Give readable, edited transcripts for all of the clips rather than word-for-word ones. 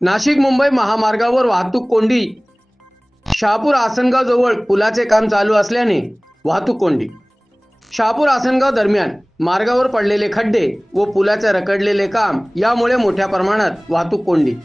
नाशिक मुंबई महामार्गावर वाहतूक कोंडी। शहापूर आसनगाव जवळ पुलाचे काम चालू असल्याने वाहतूक कोंडी। शहापूर आसनगाव दरम्यान मार्गावर पडलेले खड्डे व पुलाचे रखडलेले काम यामुळे मोठ्या प्रमाणात वाहतूक कोंडी।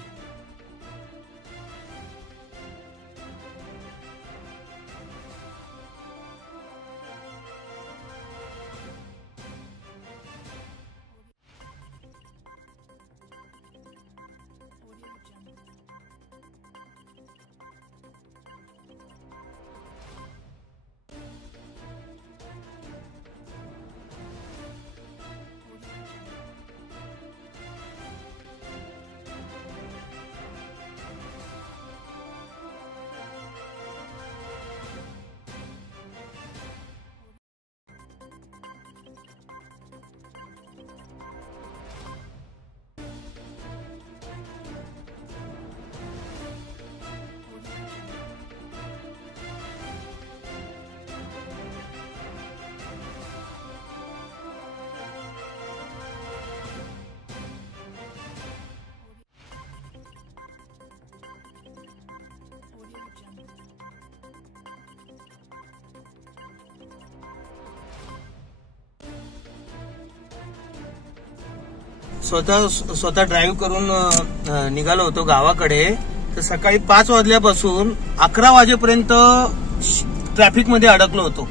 स्वतः ड्राईव्ह करून निघालो होतो गावाकडे। तर सकाळी 5 वाजल्यापासून 11 वाजेपर्यंत ट्रॅफिक मध्ये अडकलो होतो।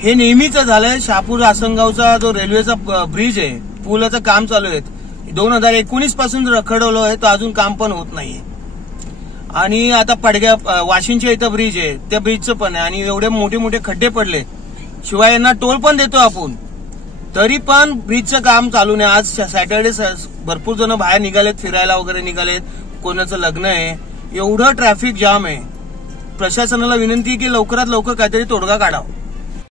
हे नेहमीच झालंय। शहापूर आसनगावचा जो रेल्वेचा ब्रिज आहे, पुलाचं काम चालू आहे, 2019 पासून रखडवलं आहे, तर अजून काम पण होत नाहीये। आणि आता पडग्या वाशिंच्या इथं ब्रिज आहे, त्या ब्रिजचं पण आहे, आणि एवढे मोठे मोठे खड्डे पडले, शिवाय यांना टोल पण देतो आपण, तरी पण ब्रिजचं काम चालू नाही। आज सॅटर्डे भरपूर जण बाहेर निघालेत, फिरायला वगैरे निघालेत, कोणाचं लग्न आहे, एवढं ट्रॅफिक जाम आहे। प्रशासनाला विनंती की लवकरात लवकर काहीतरी तोडगा काढावा।